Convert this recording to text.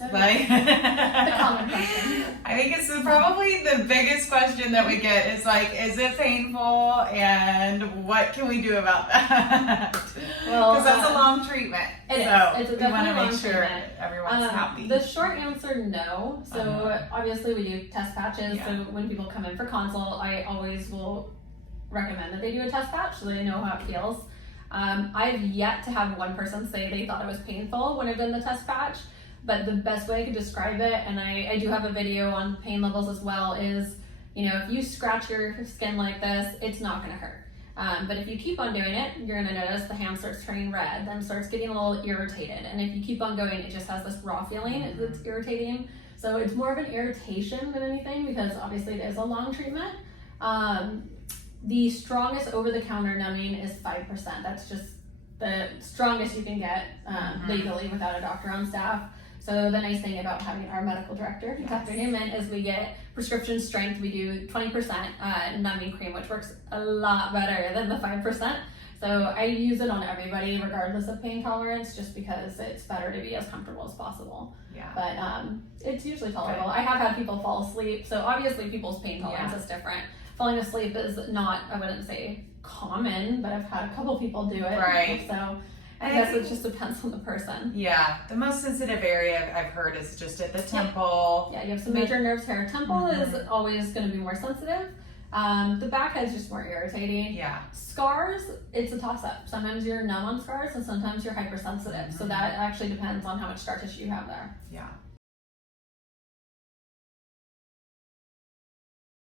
Like, the common question. I think it's probably the biggest question that we get is like, is it painful and what can we do about that? Well, Because that's a long treatment. It's So we want to definitely make sure treatment. everyone's happy. The short answer, no. So obviously we do test patches. Yeah. So when people come in for consult, I always will recommend that they do a test patch so they know how it feels. I've yet to have one person say they thought it was painful when I've done the test patch. But the best way I could describe it, and I do have a video on pain levels as well, is, you know, if you scratch your skin like this, it's not going to hurt. But if you keep on doing it, you're going to notice the hand starts turning red, then starts getting a little irritated. And if you keep on going, it just has this raw feeling that's irritating. So it's more of an irritation than anything, because obviously it is a long treatment. The strongest over-the-counter numbing is 5%. That's just the strongest you can get legally without a doctor on staff. So the nice thing about having our medical director, Dr. Newman, is we get prescription strength. We do 20% numbing cream, which works a lot better than the 5%. So I use it on everybody regardless of pain tolerance, just because it's better to be as comfortable as possible. Yeah. But it's usually tolerable. I have had people fall asleep. So obviously people's pain tolerance is different. Falling asleep is not, I wouldn't say common, but I've had a couple people do it. Right. So I guess it just depends on the person. Yeah, the most sensitive area I've heard is just at the temple. Yeah, you have some major nerves here. Temple is always going to be more sensitive. The back head is just more irritating. Yeah. Scars, it's a toss-up. Sometimes you're numb on scars and sometimes you're hypersensitive. So that actually depends on how much scar tissue you have there. Yeah.